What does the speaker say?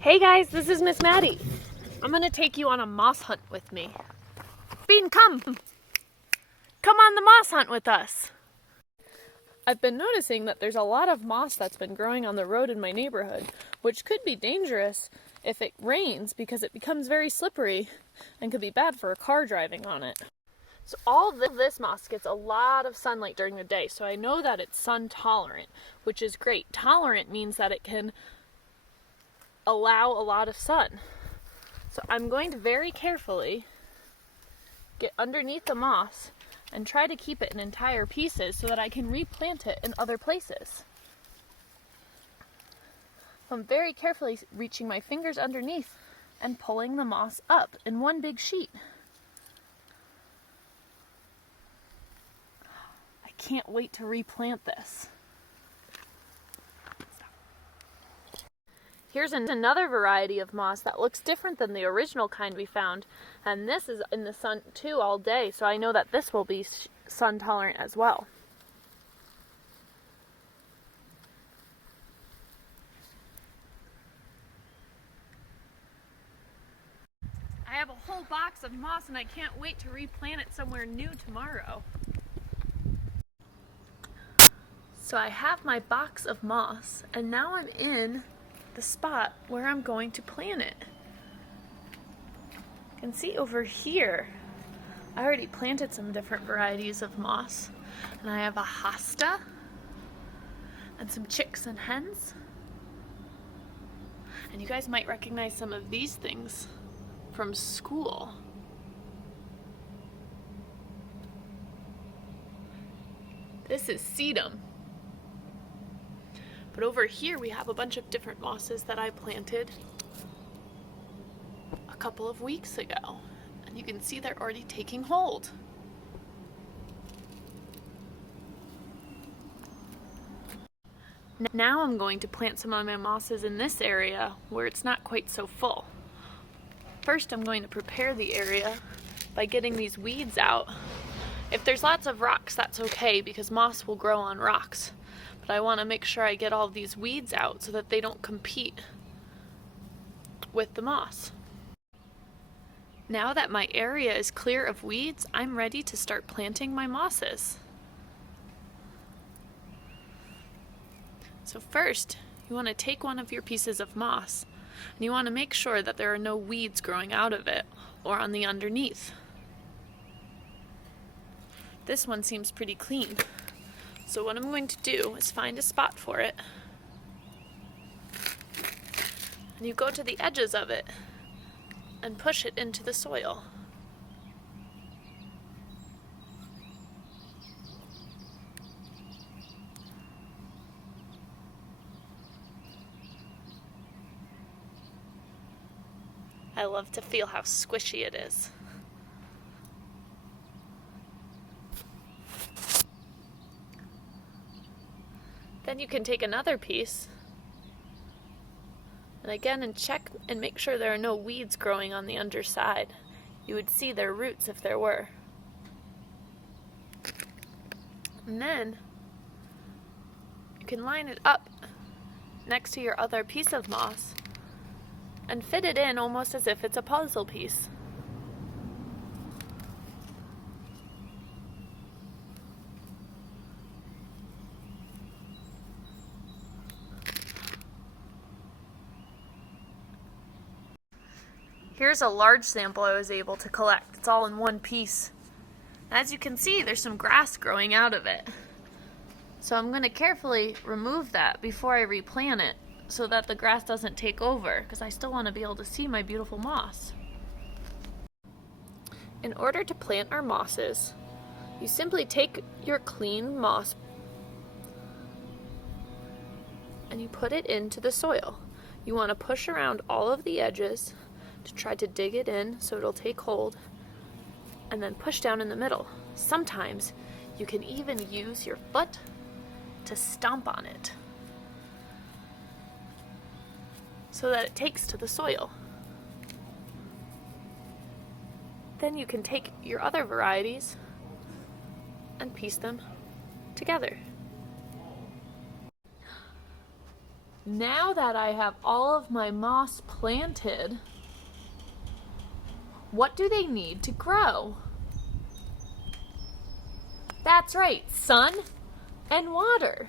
Hey guys, this is Miss Maddie. I'm gonna take you on a moss hunt with me. Bean, come! Come on the moss hunt with us! I've been noticing that there's a lot of moss that's been growing on the road in my neighborhood, which could be dangerous if it rains because it becomes very slippery and could be bad for a car driving on it. So all of this moss gets a lot of sunlight during the day, so I know that it's sun tolerant, which is great. Tolerant means that it can allow a lot of sun. So I'm going to very carefully get underneath the moss and try to keep it in entire pieces so that I can replant it in other places. I'm very carefully reaching my fingers underneath and pulling the moss up in one big sheet. I can't wait to replant this. Here's another variety of moss that looks different than the original kind we found, and this is in the sun too all day, so I know that this will be sun tolerant as well. I have a whole box of moss and I can't wait to replant it somewhere new tomorrow. So I have my box of moss and now I'm in the spot where I'm going to plant it. You can see over here, I already planted some different varieties of moss. And I have a hosta and some chicks and hens. And you guys might recognize some of these things from school. This is sedum. But over here we have a bunch of different mosses that I planted a couple of weeks ago. And you can see they're already taking hold. Now I'm going to plant some of my mosses in this area where it's not quite so full. First I'm going to prepare the area by getting these weeds out. If there's lots of rocks, that's okay because moss will grow on rocks. But I want to make sure I get all these weeds out so that they don't compete with the moss. Now that my area is clear of weeds, I'm ready to start planting my mosses. So first, you want to take one of your pieces of moss and you want to make sure that there are no weeds growing out of it or on the underneath. This one seems pretty clean. So what I'm going to do is find a spot for it. And you go to the edges of it and push it into the soil. I love to feel how squishy it is. Then you can take another piece and again check and make sure there are no weeds growing on the underside. You would see their roots if there were. And then you can line it up next to your other piece of moss and fit it in almost as if it's a puzzle piece. Here's a large sample I was able to collect. It's all in one piece. As you can see, there's some grass growing out of it. So I'm going to carefully remove that before I replant it so that the grass doesn't take over, because I still want to be able to see my beautiful moss. In order to plant our mosses, you simply take your clean moss and you put it into the soil. You want to push around all of the edges to try to dig it in so it'll take hold, and then push down in the middle. Sometimes you can even use your foot to stomp on it so that it takes to the soil. Then you can take your other varieties and piece them together. Now that I have all of my moss planted, what do they need to grow? That's right, sun and water.